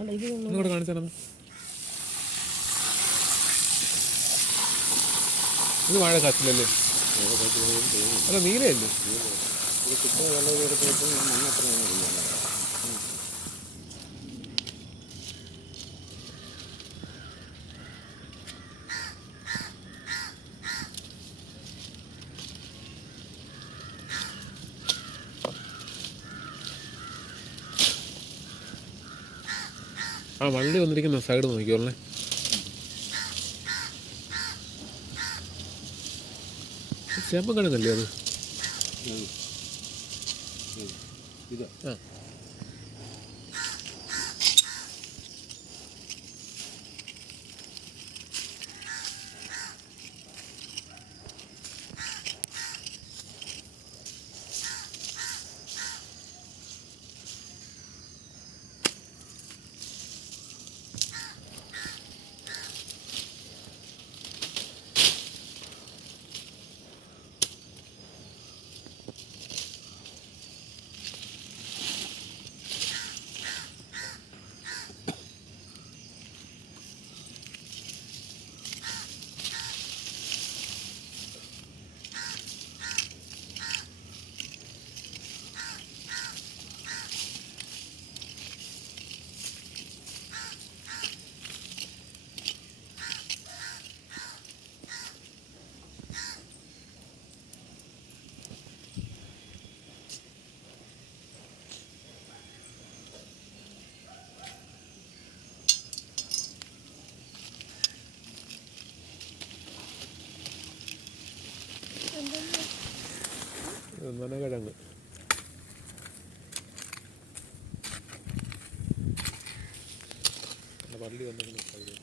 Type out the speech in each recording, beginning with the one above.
ഇത് കാണിച്ചാൽ ഇത് വാഴ കാച്ചിലല്ലേ? അല്ല നീലയല്ലേ? കിട്ടുന്ന വെള്ളം എടുത്തിട്ട് ആ വണ്ടി വന്നിരിക്കുന്ന സൈഡ് നോക്കിയോളേ ചേമ്പക്കിഴങ്ങല്ലേ അത്? ഇത്. ആ. നനകിഴങ്ങ് കിഴങ്ങ് വന്നിരിക്കുന്ന സൈഡ്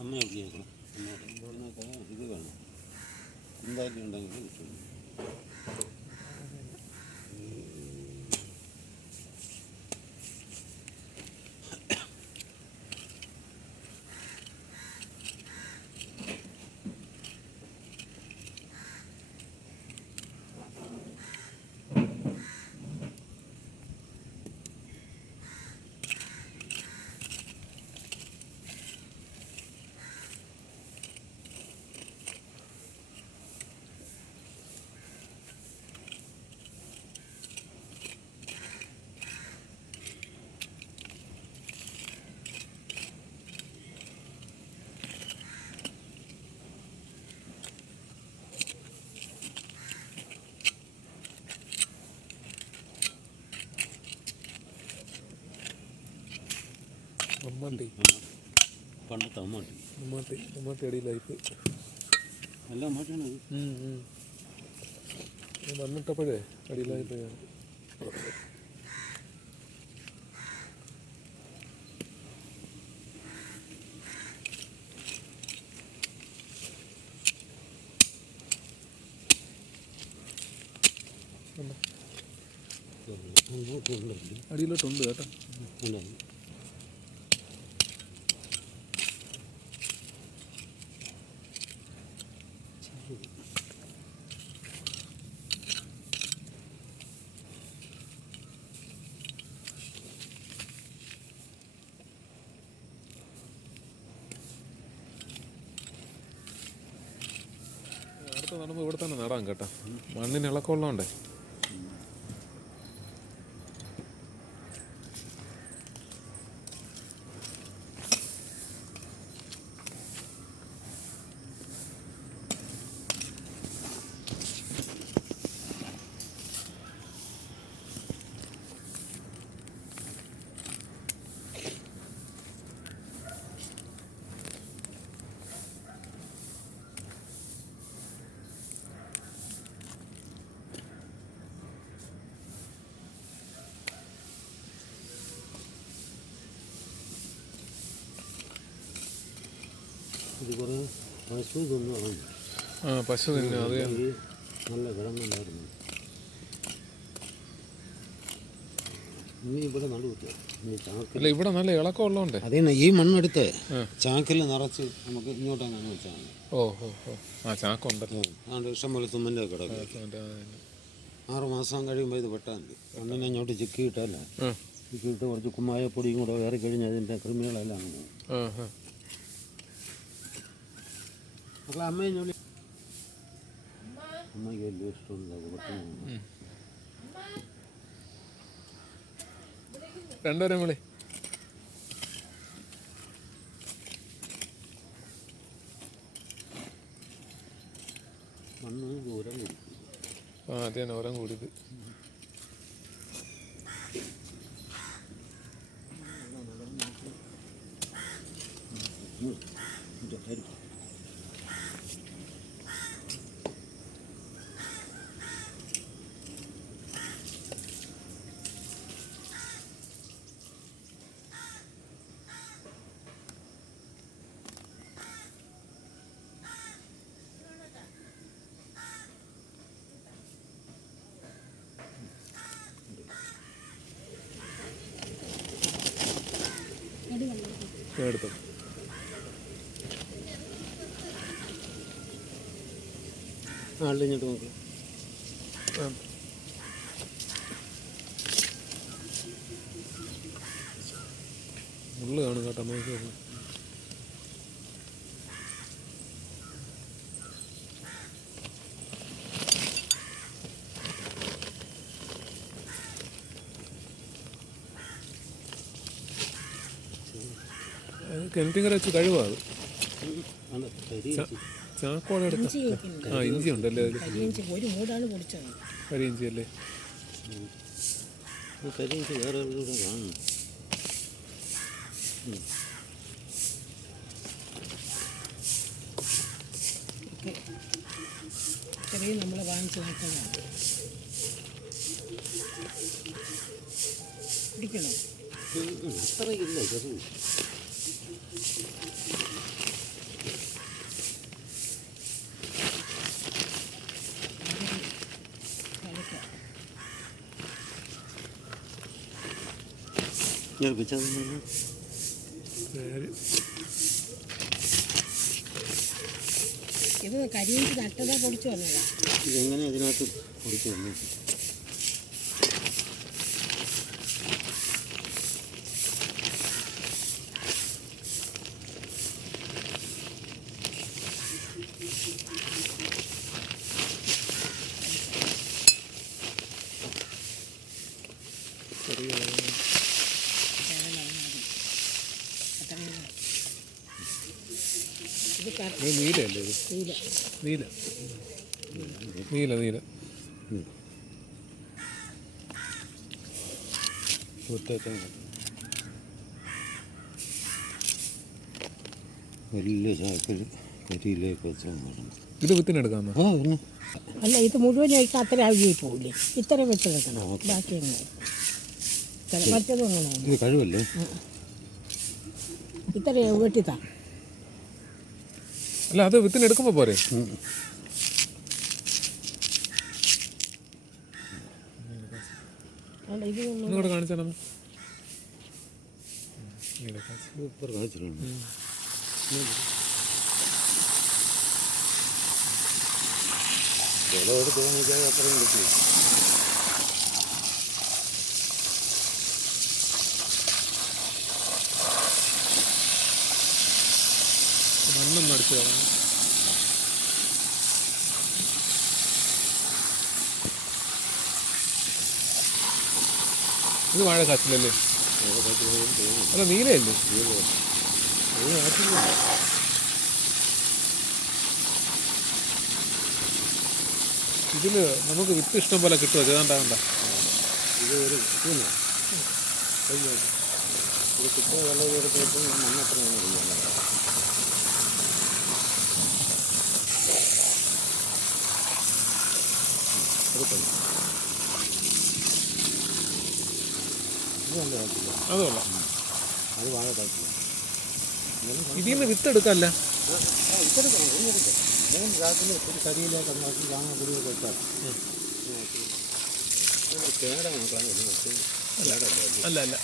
അമ്മ എവിടെ നോക്കണം അമ്മ ഇത് വേണം എന്തായാലും ഉണ്ടെങ്കിൽ കിട്ടും മമ്മട്ടി. പണ്ടത്തെ അമ്മട്ടി മമ്മട്ടി മമ്മട്ടി അടിയിലായിപ്പ് നല്ല അമ്മട്ടാണ് ഇത് മണ്ണിട്ടപ്പോഴേ അടിയിലായിട്ട് അങ്ങോട്ടും ഉള്ളിൽ അടിയിലോട്ടുണ്ട് കേട്ടോ. ഇവിടെ തന്നെ നടാം കേട്ടോ. മണ്ണിന് ഇളക്കമുള്ളതുകൊണ്ടേ. ഇത് കുറേ പശു തിന്നു ആണ് ആ പശു തിന്നു അത് നല്ല കിടന്നുണ്ടായിരുന്നു ഇനി ഇവിടെ ചാക്കിൽ അല്ല ഇവിടെ നല്ല ഇളക്കമുള്ളതുകൊണ്ടേ അതേ ഈ മണ്ണെടുത്ത്. ചാക്കിൽ നിറച്ച് നമുക്ക് ഇങ്ങോട്ടാണ് വെച്ചാൽ ഓ ഓ ഓ. ആ ചാക്കുണ്ടല്ലോ. ഇഷ്ടം ഇഷ്ടംപോലെ തുമ്മന്റെ കിടക്കും. ആറ് മാസം കഴിയുമ്പോൾ ഇത് വെട്ടാൻ മണ്ണിനെ അങ്ങോട്ട് ചിക്കിയിട്ടല്ല? ചിക്കിയിട്ട് കുറച്ച് കുമ്മായ പൊടിയും കൂടെ കയറി കഴിഞ്ഞാൽ അതിന്റെ കൃമികളെല്ലാം അങ്ങനെ മക്കളെ അമ്മയെ ജോലി അമ്മയ്ക്ക് വലിയ ഇഷ്ടമുണ്ട് പെട്ടെന്ന് രണ്ടുപേരും വിളി മണ്ണ് ദൂരം കൂടി. ആ അതെ ഓരം കൂടിയത്. എടുത്തു ആ അള്ളിഞ്ഞിട്ട് നോക്ക് ആ. മുള്ളു കാണും കേട്ടോ നോക്ക്. കിണറ്റിങ്കര വെച്ച് കഴിവാണ് ചാക്കോടെ എടുത്ത ആ ഇഞ്ചി ഉണ്ടല്ലേ? കരിയഞ്ചി അല്ലേ? കരി വേറെ എവിടെ കാണും. ചെറിയ നമ്മൾ വാങ്ങിച്ച് നട്ടതാണ് പിടിക്കണോ? അത്രയില്ല ചെറു ഞാൻ ശരി. ഇത് കരിയഞ്ചി നട്ടതാ പൊടിച്ചു വന്നതാ ഇതെങ്ങനെ അതിനകത്ത് പൊടിച്ചു വന്നു ചെറിയ വേദനയാണ് ആദ്യം. അത്രയും കൂടെ. ഇത് ക- ഇത് നീലയല്ലേ ഇത് നീല. നീല നീല. വലിയ ചാക്കിൽ കരിയിലേക്ക് വെച്ചാൽ ഇത് വിത്തിനെടുക്കാമോ ആ പിന്നെ അല്ല ഇത് മുഴുവൻ ആയിട്ട് അത്ര ആവുകയും പോകില്ലേ ഇത്ര വെച്ച് വെക്കണം. ബാക്കി ഇത്ര മറ്റതും ഇത് കഴിവല്ലേ? ഇത്ര വെട്ടിത്താ അല്ല അത് വിത്തിന് എടുക്കുമ്പോൾ പോരെ? കാണിച്ചാൽ നീലക്കാശ് സൂപ്പർ അത്രയും കിട്ടി അടിച്ചു കളയാം ഇത് വാഴ കാച്ചിലല്ലേ അല്ല നീലയല്ലേ? ഇതിൽ നമുക്ക് വിത്ത് ഇഷ്ടം പോലെ കിട്ടുമോ ചെയ്താണ്ടാകണ്ട ഇത് ഒരു കിട്ടുന്ന ഒരു കുട്ട വിളവെടുത്തിട്ട് മണ്ണത്രയാണ് ഇടുന്നത് ഇത് നല്ല കാഴ്ചയില്ല അത് കൊള്ളാം അത് വാഴ ഇതിൽ നിന്ന് വിത്ത് എടുക്കല്ല ഞാൻ രാത്രി ഒരു കരിയിലേക്ക് കാണാൻ അല്ല അല്ല.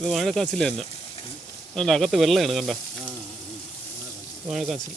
ഇത് വാഴക്കാച്ചിൽ തന്നെ. അതുകൊണ്ട് അകത്ത് വെള്ളയാണ് കണ്ട? വാഴക്കാച്ചിൽ